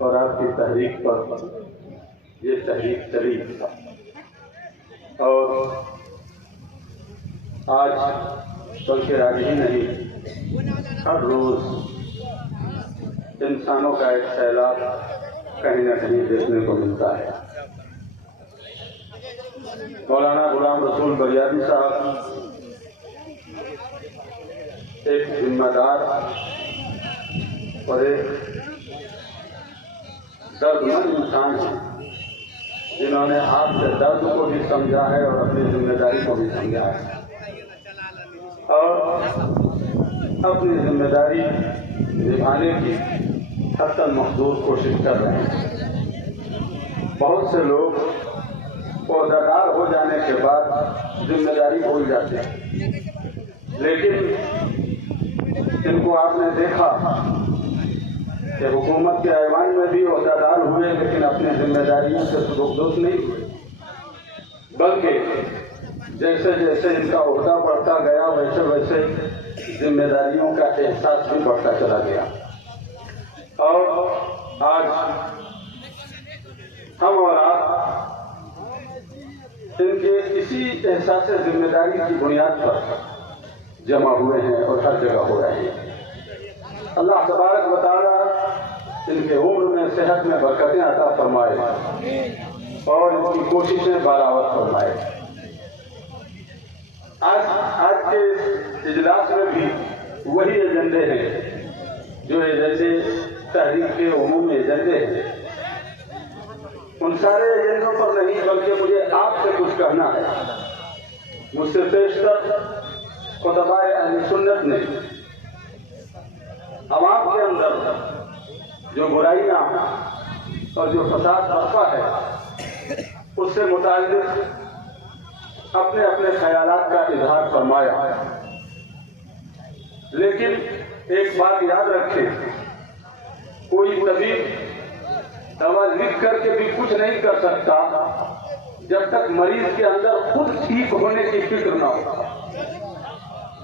और आपकी तहरीक पर ये तहरीक चली और आज बल्कि आज ही नहीं, हर रोज इंसानों का एक सैलाब कहीं न कहीं देखने को मिलता है। मौलाना गुलाम रसूल बरियादी साहब एक जिम्मेदार और एक दर्दमंद इंसान है, जिन्होंने आपके दर्द को भी समझा है और अपनी जिम्मेदारी को भी समझा है और अपनी जिम्मेदारी निभाने की हत्तल मखदूर कोशिश कर रहे हैं। बहुत से लोग ओहदेदार हो जाने के बाद जिम्मेदारी भूल जाते हैं, लेकिन जिनको आपने देखा कि हुकूमत के ऐवान में भी ओहदेदार हुए लेकिन अपनी जिम्मेदारियों से सुदूर नहीं हुए, बल्कि जैसे जैसे इनका ओहदा बढ़ता गया वैसे वैसे जिम्मेदारियों का एहसास भी बढ़ता चला गया। और आज हम और आप इनके इसी एहसास जिम्मेदारी की बुनियाद पर जमा हुए हैं और हर जगह हो रहे हैं। अल्लाह तबारक व तआला इनके उम्र में, सेहत में बरकतें अता फरमाए और इनकी कोशिशें बराबर फरमाए। आज के इजलास में भी वही एजेंडे हैं जो एजेंडे तहरीक के उमूमी एजेंडे हैं। उन सारे एजेंडों पर नहीं, बल्कि मुझे आपसे कुछ कहना है। मुझसे पेशतर खुतबाए अहले सुन्नत ने अवाम के अंदर जो बुराइयां और जो फसाद बरपा है उससे मुताल्लिक अपने अपने ख्यालात का इजहार फरमाया। लेकिन एक बात याद रखें, कोई तबीब दवा लिख करके भी कुछ नहीं कर सकता जब तक मरीज के अंदर खुद ठीक होने की फिक्र ना हो।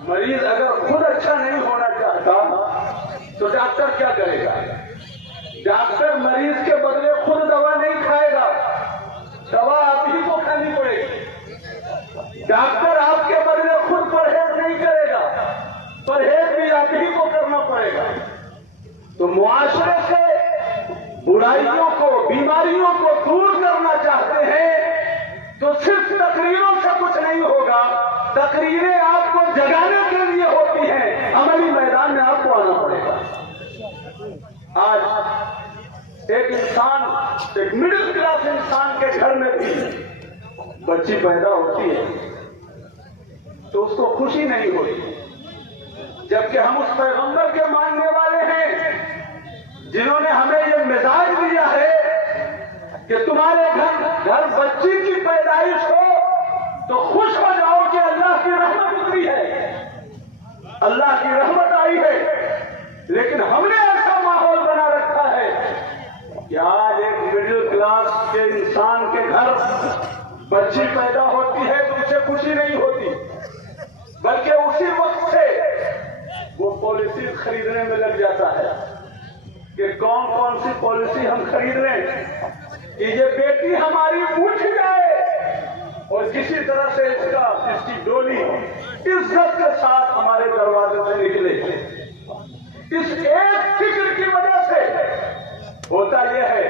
मरीज अगर खुद अच्छा नहीं होना चाहता तो डॉक्टर क्या करेगा? डॉक्टर मरीज के बदले खुद दवा नहीं खाएगा, दवा आप ही को खानी पड़ेगी। डॉक्टर आपके बदले खुद परहेज नहीं करेगा, परहेज भी आप ही को करना पड़ेगा। तो मुआशरे से बुराइयों को, बीमारियों को दूर करना चाहते हैं तो सिर्फ तकरीरों से कुछ नहीं होगा। तकरीरें आपको जगाने के लिए होती हैं, अमली मैदान में आपको आना पड़ेगा। आज एक इंसान, एक मिडिल क्लास इंसान के घर में भी बच्ची पैदा होती है तो उसको खुशी नहीं होती, जबकि हम उस पैगंबर के मानने वाले हैं जिन्होंने हमें ये मिजाज दिया है कि तुम्हारे घर बच्ची की पैदाइश हो तो खुश हो जाओ कि अल्लाह की रहमत उतरी है, अल्लाह की रहमत आई है। लेकिन हमने ऐसा माहौल बना रखा है कि आज एक मिडिल क्लास के इंसान के घर बच्ची पैदा होती है तो उसे खुशी नहीं होती, बल्कि उसी वक्त से वो पॉलिसी खरीदने में लग जाता है कि कौन कौन सी पॉलिसी हम खरीद लें कि ये बेटी हमारी उठ जाए और किसी तरह से इसकी डोली इज्जत के साथ हमारे दरवाजे से निकले। इस एक फिक्र की वजह से होता यह है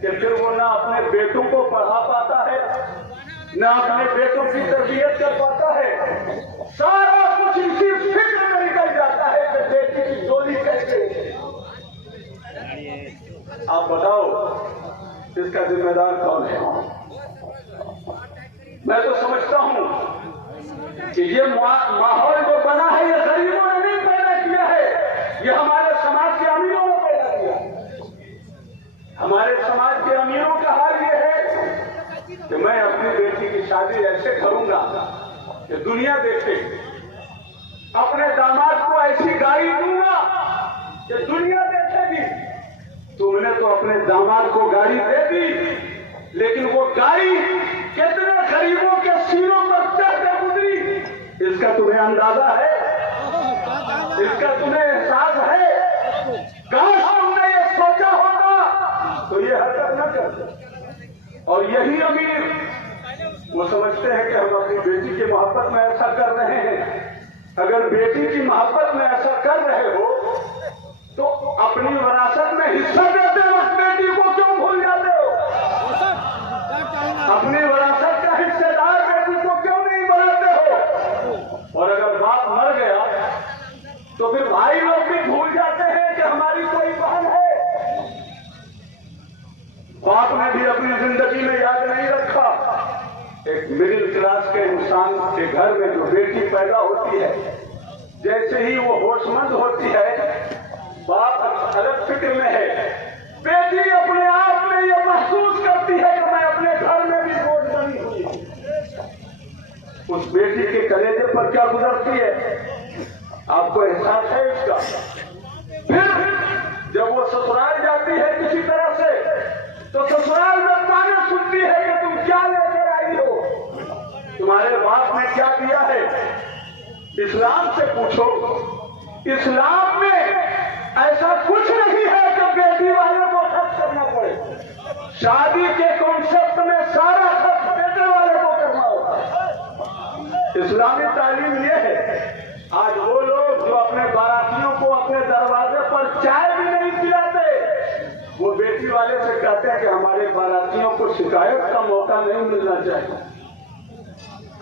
कि फिर वो ना अपने बेटों को पढ़ा पाता है, ना अपने बेटों की तरबियत कर पाता है। सारा कुछ इसी फिक्र में निकल जाता है कि बेटी की डोली कैसे। आप बताओ इसका जिम्मेदार कौन है? मैं तो समझता हूं कि ये माहौल जो बना है ये गरीबों ने नहीं पैदा किया है, ये हमारे समाज के अमीरों ने पैदा किया। हमारे समाज के अमीरों का हाल ये है कि मैं अपनी बेटी की शादी ऐसे करूंगा कि दुनिया देखे, अपने दामाद को ऐसी गाड़ी दूंगा कि दुनिया देखेगी। तुमने तो अपने दामाद को गाड़ी दे दी, लेकिन वो गाड़ी कितने गरीबों के सीनों पर चढ़कर गुजरी इसका तुम्हें अंदाजा है? इसका तुम्हें एहसास है? काश तुमने ये सोचा होगा और यही अमीर वो समझते हैं कि हम अपनी बेटी की मोहब्बत में ऐसा कर रहे हैं। अगर बेटी की मोहब्बत में ऐसा कर रहे हो तो अपनी विरासत में हिस्सा देते वक्त बेटी को क्यों भूल जाते हो? अपनी विरासत का हिस्सेदार बेटी को क्यों नहीं बनाते हो? और अगर बाप मर गया तो फिर भाई लोग भी भूल जाते हैं कि हमारी कोई बहन है। बाप ने भी अपनी जिंदगी में याद नहीं रखा। एक मिडिल क्लास के इंसान के घर में जो बेटी पैदा होती है, जैसे ही वो होशमंद होती है, बाप अलग फिक्र में है। बेटी अपने आप में ये महसूस करती है कि मैं अपने घर में भी बोझ बनी हुई हूं। उस बेटी के कलेजे पर क्या गुजरती है, आपको एहसास है इसका? फिर जब वो ससुराल जाती है किसी तरह से, तो ससुराल में ताने सुनती है कि तुम क्या लेकर आई हो, तुम्हारे बाप ने क्या दिया है। इस्लाम से पूछो, इस्लाम में ऐसा कुछ नहीं है कि बेटी वाले को खर्च करना पड़े। शादी के कॉन्सेप्ट में सारा खर्च बेटे वाले को करना होता है। इस्लामी तालीम यह है। आज वो लोग जो अपने बारातियों को अपने दरवाजे पर चाय भी नहीं पिलाते, वो बेटी वाले से कहते हैं कि हमारे बारातियों को शिकायत का मौका नहीं मिलना चाहिए,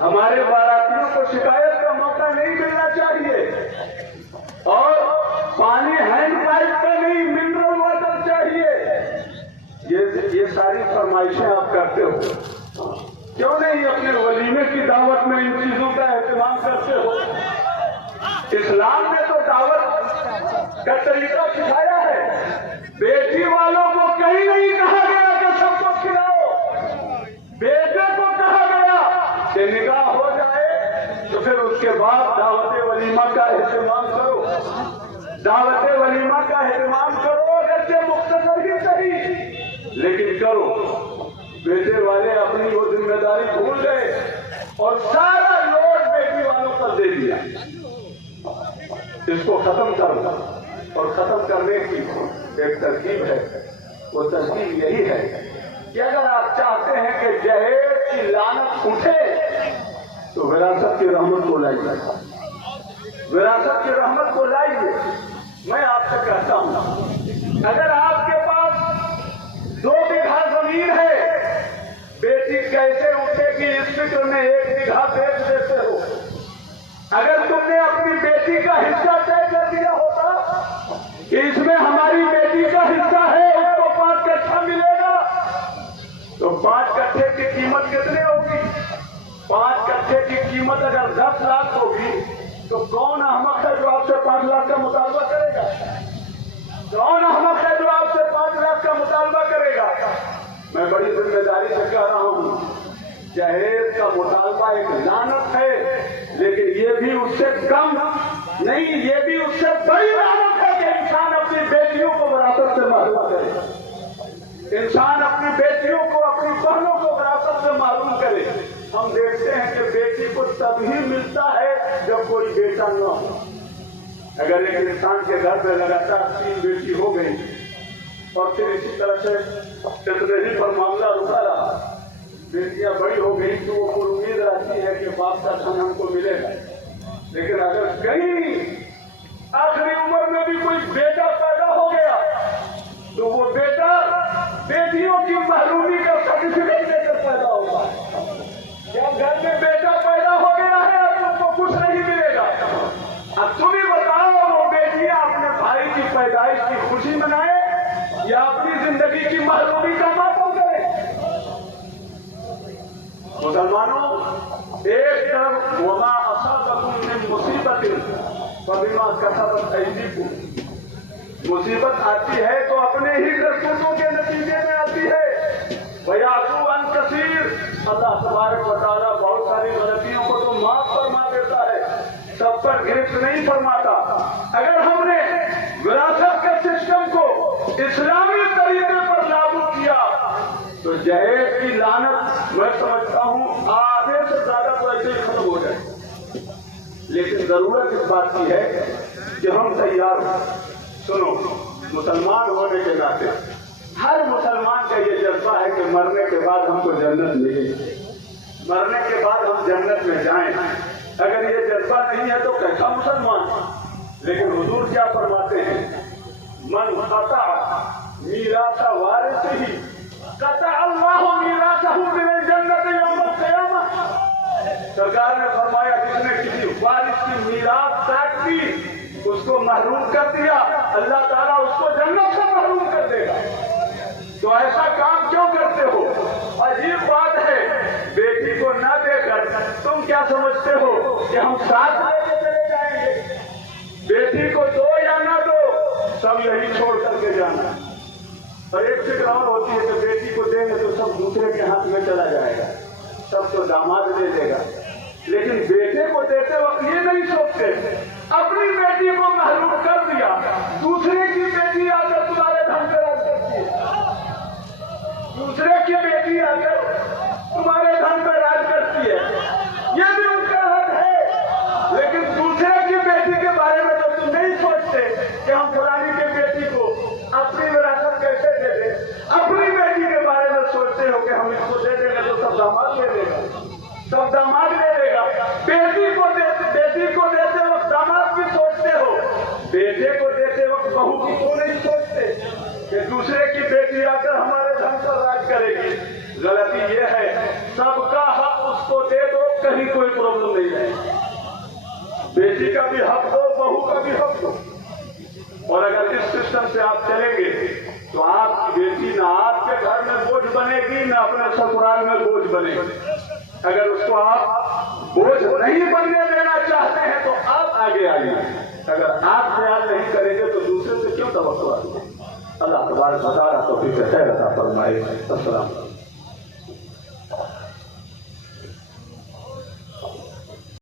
हमारे बारातियों को शिकायत का मौका नहीं मिलना चाहिए, और पानी हैंड पाइप पे नहीं मिनरल वाटर चाहिए। ये सारी फरमाइशें आप करते हो, क्यों नहीं अपने वलीमे की दावत में इन चीजों का एहतमाम करते हो? इस्लाम ने तो दावत का तरीका सिखाया है। बेटी वालों को कहीं नहीं कहा गया कि सबको खिलाओ, बेटे को कहा गया कि निकाह हो जाए तो फिर उसके बाद दावत वलीमा का एहतमाम करो, दावत वलीमा का एहतमाम करो, अगरचे मुख्तसर ही सही, लेकिन करो। बेटे वाले अपनी वो जिम्मेदारी भूल गए और सारा लोड बेटी वालों पर दे दिया। इसको खत्म करना और खत्म करने की एक तरकीब है। वो तरकीब यही है कि अगर आप चाहते हैं कि जहेज की लानत उठे तो विरासत की रहमत को लाइए, विरासत की रहमत को लाइए। मैं आपसे कहता हूं, अगर आपके पास 2 बीघा जमीन है, बेटी कैसे उठेगी इस फिक्र में 1 बीघा बेच देते हो। अगर तुमने अपनी बेटी का हिस्सा तय कर दिया होता कि इसमें हमारी बेटी का हिस्सा है, उसको 5 कट्ठा मिलेगा, तो 5 कट्ठे की कीमत कितनी होगी? 5 कट्ठे की कीमत अगर 10 लाख होगी तो कौन अहमक है जो आपसे 5 लाख का मुतालबा करेगा? कौन अहमक है जो आपसे 5 लाख का मुतालबा करेगा? मैं बड़ी जिम्मेदारी से कह रहा हूं, जहेज का मुतालबा एक लानत है, लेकिन ये भी उससे कम नहीं, ये भी उससे बड़ी लानत है कि इंसान अपनी बेटियों को विरासत से महरूम करे, इंसान अपनी बेटियों को, अपनी बहनों को विरासत से महरूम करे। हम देखते हैं कि बेटी को तभी मिलता है जब कोई बेटा न हो। अगर एक इंसान के घर में लगातार 3 बेटी हो गई और फिर इसी तरह से टेम्परेरी पर मामला रुका रहा, बेटियां बड़ी हो गई तो वो उम्मीद रहती है कि बाप का धन हमको मिलेगा। लेकिन अगर कहीं आखिरी उम्र में भी कोई बेटा पैदा हो गया तो वो बेटा बेटियों की महरूमी का सर्टिफिकेट लेकर पैदा होगा। क्या घर में बेटा पैदा हो गया है अब तुमको कुछ नहीं मिलेगा? अब तुम ही बताओ, वो बेटियां अपने भाई की पैदाइश की खुशी मनाए या अपनी जिंदगी की महरूमी का मातम करे? मुसलमानों, एक तरफ वमा असाबकुम मिन मुसीबतिन फबिमा कसबत अयदीकुम, मुसीबत आती है तो अपने ही करतूतों के नतीजे में आती है। वयाफू अन कसीर, अल्लाह तबारक व तआला बहुत सारी गलतियों को तो माफ फरमा देता है, सब पर गिरफ्त नहीं फरमाता। अगर हमने विरासत के सिस्टम को इस्लामी तरीके पर लागू किया तो जहेज की लानत मैं समझता हूं आधे से ज्यादा तो ऐसे ही खत्म हो जाए। लेकिन जरूरत इस बात की है कि हम तैयार हो। सुनो, मुसलमान होने के नाते हर मुसलमान का ये जज्बा जज्बा है कि मरने के बाद हमको जन्नत मिले, मरने के बाद हम जन्नत में जाएं। अगर ये जज्बा नहीं है तो कैसा मुसलमान? लेकिन हुजूर क्या फरमाते हैं, मन कता मीरासा वारिस ही कता अल्लाह मीरासहु मिनल जन्नत यौमल क़ियामह। सरकार ने फरमाया जिसने किसी वारिस की मीरास काट दी, उसको महरूम कर दिया, अल्लाह ताला उसको जन्नत से महरूम कर देगा। तो ऐसा काम क्यों करते हो? अजीब बात है, बेटी को न देकर तुम क्या समझते हो कि हम साथ लेके चले जाएंगे? बेटी को दो या ना दो, सब यही छोड़ करके जाना। और एक फिक्र और होती है कि बेटी को देंगे तो सब दूसरे के हाथ में चला जाएगा, सब तो दामाद दे देगा। लेकिन बेटे को देते वक्त ये नहीं सोचते, अपनी बेटी को महरूम कर दिया, दूसरे की बेटी आकर तुम्हारे धन पर राज करती है, दूसरे की बेटी आकर तुम्हारे धन पर राज करती है, ये भी उनका हक है। लेकिन दूसरे की बेटी के बारे में तो तुम नहीं सोचते कि हम फलानी की बेटी को अपनी विरासत कैसे दे दें। अपनी बेटी के बारे में सोचते हो कि हम इसको दे देंगे तो सब दामाद दे देगा, सब दामाद दे देगा। बेटी को देते वक्त दामाद भी सोचते हो, बेटे को देते वक्त बहू की क्यों नहीं सोचते कि दूसरे की बेटी आकर हमारे धन पर राज करेगी? गलती ये है, सबका हक उसको दे दो, कहीं कोई प्रॉब्लम नहीं है। बेटी का भी हक दो, बहू का भी हक दो। और अगर इस सिस्टम से आप चलेंगे तो आपकी बेटी ना आपके घर में बोझ बनेगी, ना अपने ससुराल में बोझ बनेगी। अगर उसको आप बोझ नहीं बनने देना चाहते हैं तो आप आगे आइए। अगर आप ख्याल नहीं करेंगे तो दूसरे से क्यों तवक्कुल? अल्लाह तबारक व तआला तौफीक खैर अता फरमाए। अस्सलाम।